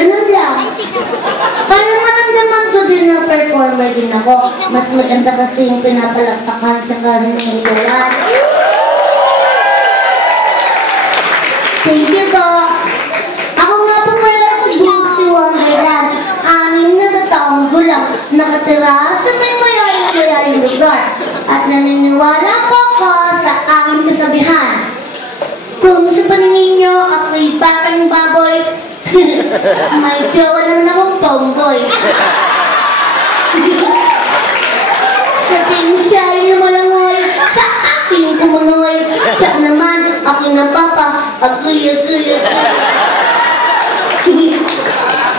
Ganun lang. Para maramdaman ko din na performer din ako. Mas maganda kasi yung pinapalaktakan tsaka hinihilawan. Thank you po. Ako nga po pala si Jinxie Wonderland. 6 na taong gulang nakatira sa may mayayang lugar. At naniniwala po ako sa aking kasabihan. Kung sa paningin nyo ako'y batang baboy, may jowa naman akong tomboy. Sa tingin siya ay lumalangoy, sa aking kumangoy. Siya naman, aking napapa, ako'y.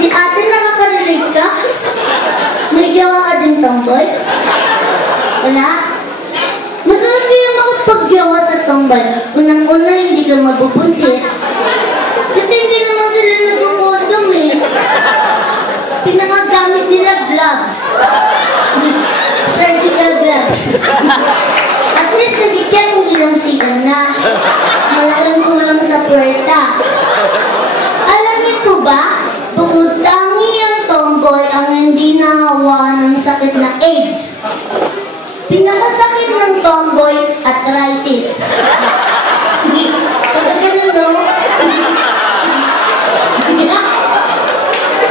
Si ate nakaka-relate ka? May jowa ka din tomboy? Wala? Masarap kayong makapag-jowa sa tomboy. Unang-una, hindi ka mabubuntis. Kasi hindi naman sila nag-condom eh. Pinakagamit nila gloves. Surgical gloves. At least nagigyan kung ilang silang na. Malaking kulang sa puwerta. Alam niyo po ba, bukod tangi ang tomboy ang hindi nahawa ng sakit na AIDS. Pinakasakit ng tomboy, arthritis. Pagkaganon, no?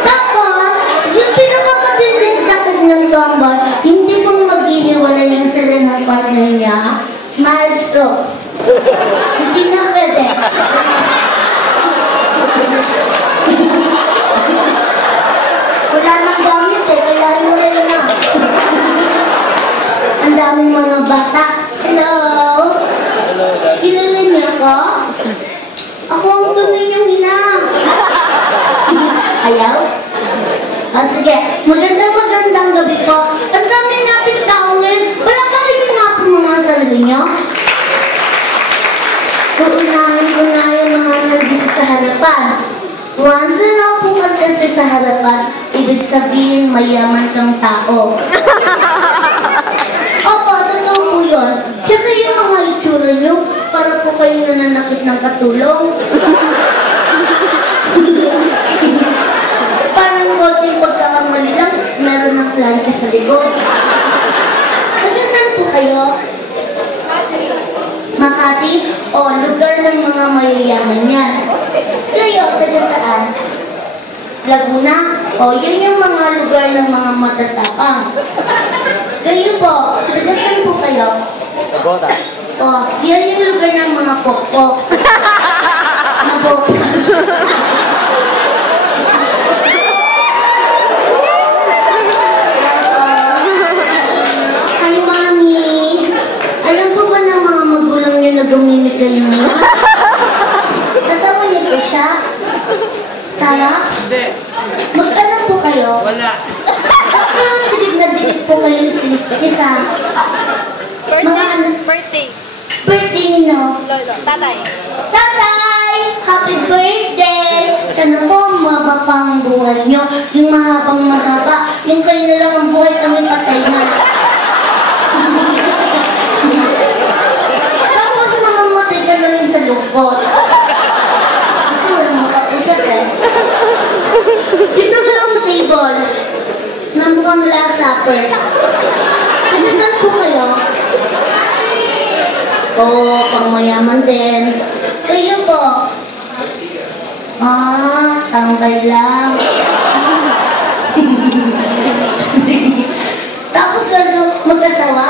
Tapos, yung pinakamatinding sakit ng tomboy, hindi pong maghihiwalay yung sila ng partner niya, mild stroke. Hindi na pwede. Wala nang gamit eh, kaya hiwalay na. Ang daming mga bata. Hello? Kilala niya ako? Ako ang tunay niyong ina. Ayaw? Sige. Magandang gabi po. Ang dami napit tao ngayon. Wala ka rin hinapon mo mga sarili niyo? Uunahin ko na yung mga nandito sa harapan. Once na naupukan kasi sa harapan, ibig sabihin mayaman kang tao. Opo, totoo po yun. Tsaka yung mga itsura nyo, para po kayo nananakit ng katulong. Parang konting pagkakamali lang, meron ng planta sa likod. Saan po kayo? Makati? O, lugar ng mga mayayaman yan. Kayo, taga saan? Laguna? O, yun yung mga lugar ng mga matatapang. Kayo po, taga saan po kayo? Bota. O, yan yung lugar ng mga pokpok. Mabok. Hi, Mami. Alam po ba ng mga magulang niyo na gumimik kayo niyo? Kasama niyo po siya? Sarah? Hindi. Mag-alam po kayo? Wala. Bakit digit na digit po kayo sa isa? Mga ano? Birthday. Birthday niyo? Tatay. Tatay! Happy birthday! Sana po mababa pa ang buhay niyo. Yung mahabang mahaba. Yung kayo na lang ang buhay kami patay na. Tapos mamamatay ka na rin sa lungkot. Kasi walang makausap eh. Dito na ang table. Namukhang last supper. Pinasan po kayo? Oo, pang mayaman din. Kayo po? Tambay lang. Tapos mag-asawa?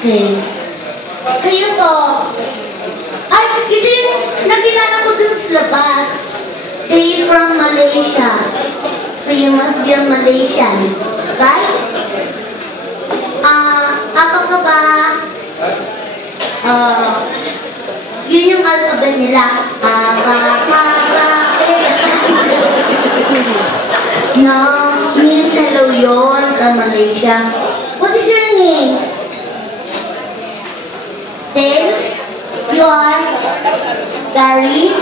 Okay. Kayo po? Ay, ito yung nakilala ko dun sa labas. They're from Malaysia. So you must be a Malaysian. Right? Apa ka ba? Yun yung alphabet nila. No, means hello yun sa Malaysia. What is your name? Then, you are Gary.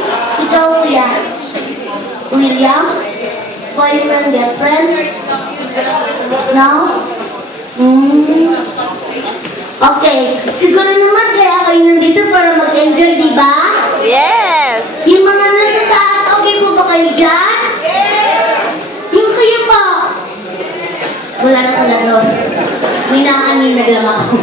Ikaw, kuya. William? Boyfriend, girlfriend? No? Okay, siguro naman kaya kayo nandito para mag-enjoy, di ba? Yes! Yung mga nasa taas, okay po ba kayo dyan? Yes! Yung kayo po. Wala na pala doon. May naanin na lang ako.